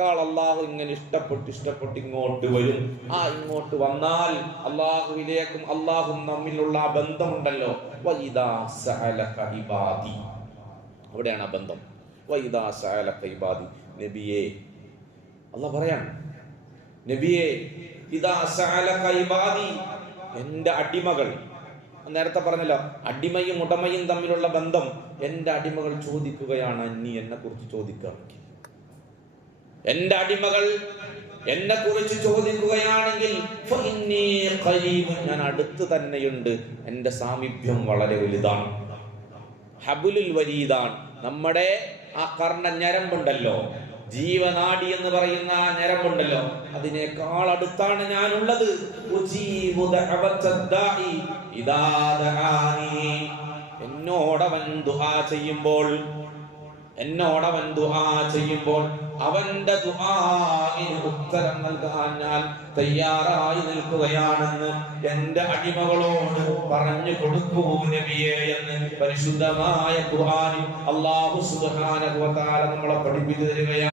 അതിനേക്കാൾ അള്ളാഹു ഇങ്ങനെ ഇഷ്ടപ്പെട്ട് ഇങ്ങോട്ട് വരും. ഇങ്ങോട്ട് വന്നാൽ അള്ളാഹുവിലേക്കും അള്ളാഹും തമ്മിലുള്ള ആ ബന്ധമുണ്ടല്ലോ, വഇദാ സഅലക ഇബാദി, അവിടെയാണ് ആ ബന്ധം. വഇദാ സഅലക ഇബാദി, നബിയേ അള്ളാഹ് പറയാം, നബിയേ ഇദാ സഅലക ഇബാദി, എൻ്റെ അടിമകൾ, നേരത്തെ പറഞ്ഞല്ലോ അടിമയും ഉടമയും തമ്മിലുള്ള ബന്ധം, എൻ്റെ അടിമകൾ ചോദിക്കുകയാണ്, നീ എന്നെ കുറിച്ച് ചോദിക്കുകയാണെങ്കിൽ, എൻ്റെ അടിമകൾ എന്നെ കുറിച്ച് ചോദിക്കുകയാണെങ്കിൽ ഫഇന്നീ ഖരീബ്, ഞാൻ അടുത്ത് തന്നെയുണ്ട്, എൻ്റെ സാമീപ്യം വളരെ വലുതാണ്. ഹബുലുൽ വരീദാൻ, നമ്മുടെ ആ കർണ ഞരമ്പുണ്ടല്ലോ, ജീവനാഡി എന്ന് പറയുന്ന ആ ഞരമ്പുണ്ടല്ലോ, അതിനേക്കാൾ അടുത്താണ് ഞാനുള്ളത്. എന്നോടവൻ ദുആ ചെയ്യുമ്പോൾ അവന്റെ ദുആഇന് ഉത്തരം നൽകാൻ ഞാൻ തയ്യാറായി നിൽക്കുകയാണെന്ന് എൻ്റെ അടിമകളോട് പറഞ്ഞു കൊടുക്കൂ നബിയേ എന്ന് പരിശുദ്ധമായ ഖുർആനിൽ അല്ലാഹു സുബ്ഹാനഹു വ തആല നമ്മളെ പഠിപ്പിച്ചു തരികയാണ്.